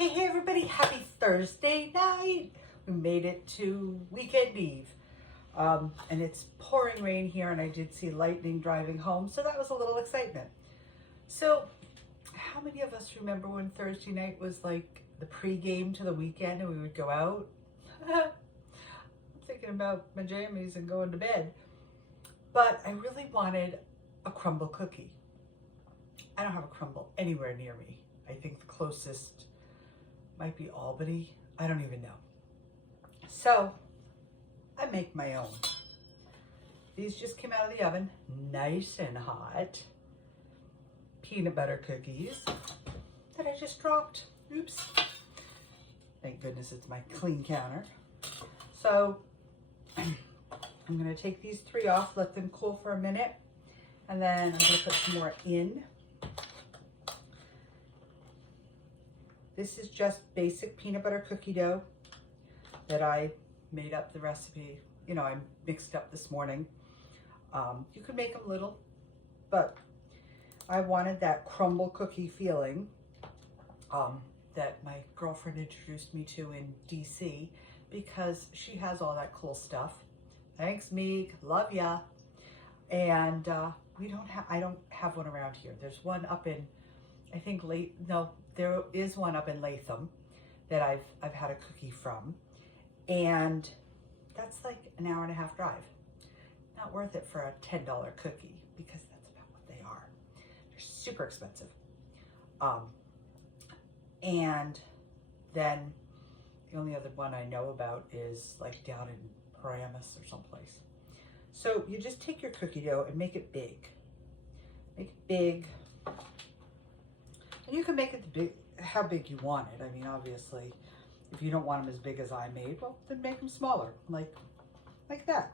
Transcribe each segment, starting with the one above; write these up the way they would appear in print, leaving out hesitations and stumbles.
Hey everybody, happy Thursday night. We made it to weekend eve. And it's pouring rain here, and I did see lightning driving home, so that was a little excitement. So how many of us remember when Thursday night was like the pre-game to the weekend and we would go out? I'm thinking about my jammies and going to bed. But I really wanted a crumble cookie. I don't have a crumble anywhere near me. I think the closest might be Albany. I don't even know. So I make my own. These just came out of the oven, nice and hot. Peanut butter cookies that I just dropped. Oops. Thank goodness it's my clean counter. So I'm gonna take these 3 off, let them cool for a minute, and then I'm gonna put some more in. This is just basic peanut butter cookie dough that I made up the recipe. You know, I mixed up this morning. You could make them little, but I wanted that crumble cookie feeling that my girlfriend introduced me to in DC because she has all that cool stuff. Thanks, Meeg. Love ya. And I don't have one around here. There's one up in, I think there is one up in Latham that I've had a cookie from, and that's like an hour-and-a-half drive. Not worth it for a $10 cookie because that's about what they are. They're super expensive. And then the only other one I know about is like down in Paramus or someplace. So you just take your cookie dough and make it big. Make it big. And you can make it how big you want it. I mean, obviously, if you don't want them as big as I made, well, then make them smaller, like that.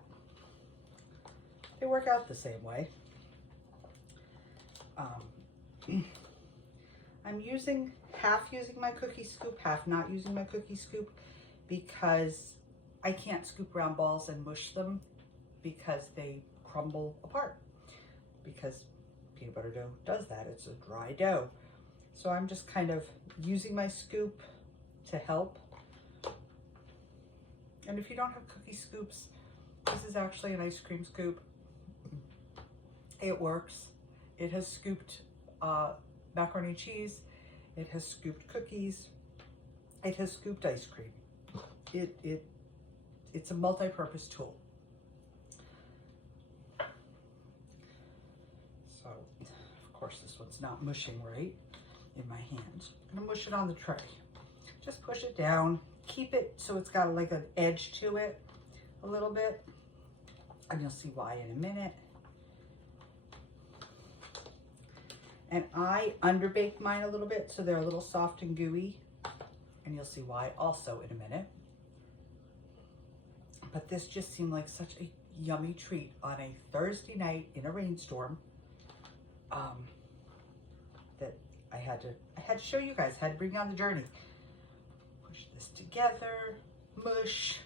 They work out the same way. I'm half using my cookie scoop, half not using my cookie scoop, because I can't scoop round balls and mush them because they crumble apart, because peanut butter dough does that. It's a dry dough. So I'm just kind of using my scoop to help. And if you don't have cookie scoops, this is actually an ice cream scoop. It works. It has scooped macaroni and cheese. It has scooped cookies. It has scooped ice cream. It's a multi-purpose tool. So, of course, this one's not mushing right in my hands. I'm gonna mush it on the tray. Just push it down. Keep it so it's got like an edge to it a little bit. And you'll see why in a minute. And I underbaked mine a little bit so they're a little soft and gooey. And you'll see why also in a minute. But this just seemed like such a yummy treat on a Thursday night in a rainstorm that I had to show you guys, had to bring you on the journey. Push this together, mush.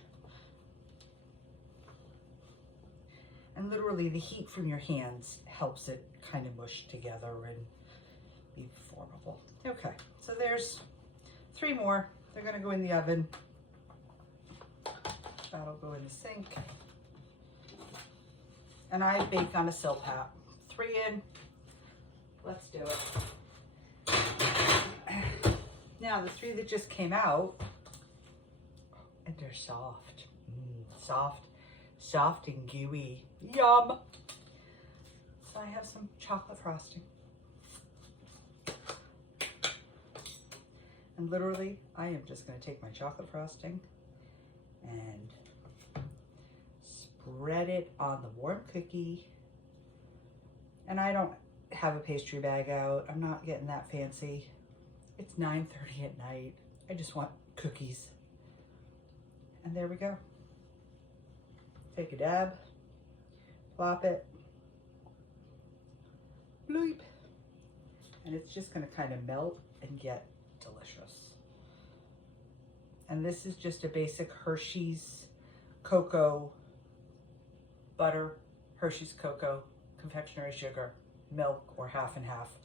And literally the heat from your hands helps it kind of mush together and be formable. Okay, so there's 3 more. They're gonna go in the oven. That'll go in the sink. And I bake on a Silpat. 3 in. Let's do it. Now the 3 that just came out, and they're soft. Soft and gooey. Yum! So I have some chocolate frosting. And literally, I am just gonna take my chocolate frosting and spread it on the warm cookie. And I don't have a pastry bag out. I'm not getting that fancy. It's 9:30 at night. I just want cookies. And there we go. Take a dab, plop it, bloop. And it's just gonna kind of melt and get delicious. And this is just a basic Hershey's cocoa butter, Hershey's cocoa, confectionery sugar, milk, or half and half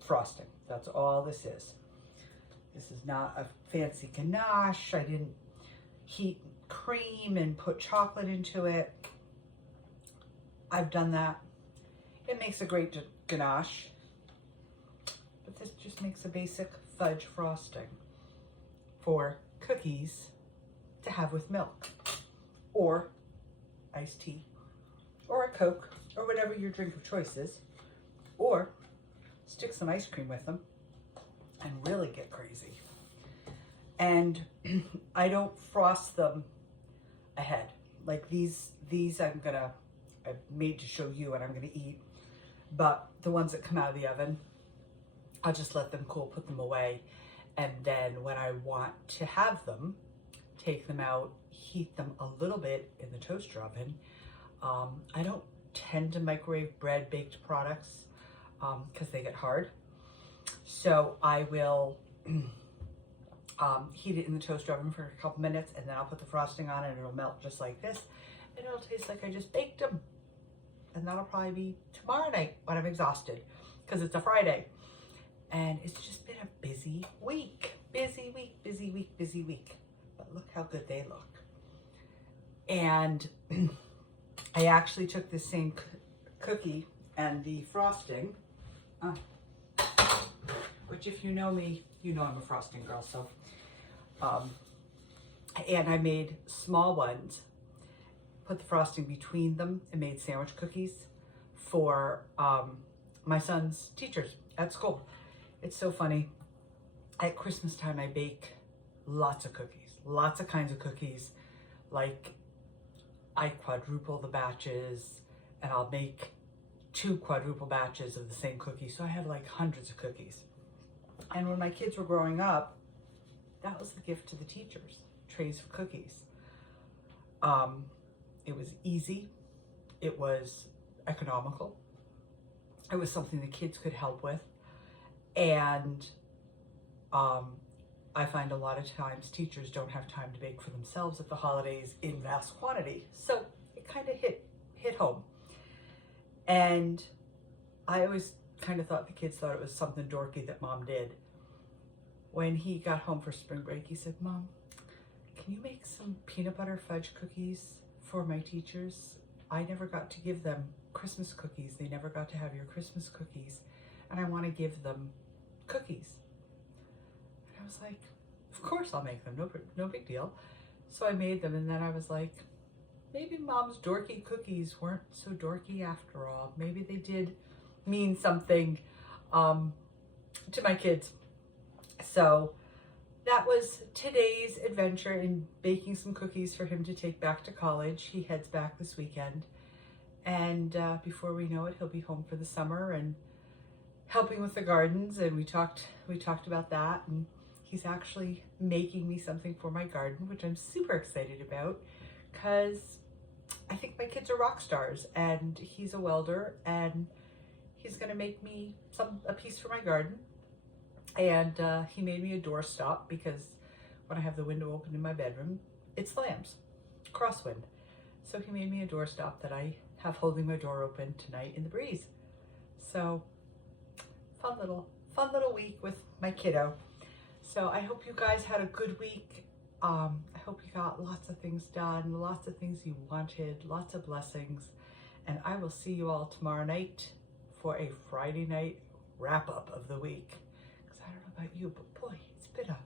frosting. That's all this is. This is not a fancy ganache. I didn't heat cream and put chocolate into it. I've done that. It makes a great ganache, but this just makes a basic fudge frosting for cookies to have with milk or iced tea or a Coke or whatever your drink of choice is, or stick some ice cream with them and really get crazy. And I don't frost them ahead. Like these I've made to show you and I'm gonna eat, but the ones that come out of the oven, I'll just let them cool, put them away, and then when I want to have them, take them out, heat them a little bit in the toaster oven. I don't tend to microwave bread baked products because they get hard. So I will heat it in the toaster oven for a couple minutes, and then I'll put the frosting on and it'll melt just like this. And it'll taste like I just baked them. And that'll probably be tomorrow night when I'm exhausted because it's a Friday. And it's just been a busy week. Busy week, busy week, busy week. But look how good they look. And I actually took this same cookie and the frosting, which if you know me, you know I'm a frosting girl. So, and I made small ones, put the frosting between them, and made sandwich cookies for my son's teachers at school. It's so funny. At Christmas time, I bake lots of cookies, lots of kinds of cookies. Like I quadruple the batches, and I'll make 2 quadruple batches of the same cookie. So I have like hundreds of cookies. And when my kids were growing up, that was the gift to the teachers, trays of cookies. It was easy. It was economical. It was something the kids could help with. And I find a lot of times teachers don't have time to bake for themselves at the holidays in vast quantity. So it kind of hit home. And I always kind of thought the kids thought it was something dorky that Mom did. When he got home for spring break, he said, Mom, can you make some peanut butter fudge cookies for my teachers? I never got to give them Christmas cookies. They never got to have your Christmas cookies. And I want to give them cookies. And I was like, of course I'll make them. No big deal. So I made them, and then I was like, maybe Mom's dorky cookies weren't so dorky after all. Maybe they did mean something to my kids. So that was today's adventure in baking some cookies for him to take back to college. He heads back this weekend. And before we know it, he'll be home for the summer and helping with the gardens. And we talked about that. And he's actually making me something for my garden, which I'm super excited about because I think my kids are rock stars, and he's a welder, and he's going to make me a piece for my garden. And he made me a doorstop because when I have the window open in my bedroom, it slams, crosswind. So he made me a doorstop that I have holding my door open tonight in the breeze. So fun little week with my kiddo. So I hope you guys had a good week. I hope you got lots of things done, lots of things you wanted, lots of blessings. And I will see you all tomorrow night for a Friday night wrap up of the week. I don't know about you, but boy, it's been a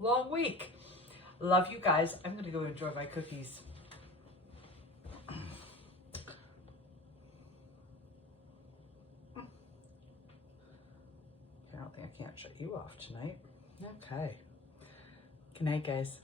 long week. Love you guys. I'm going to go enjoy my cookies. Apparently I can't shut you off tonight. Okay. Good night, guys.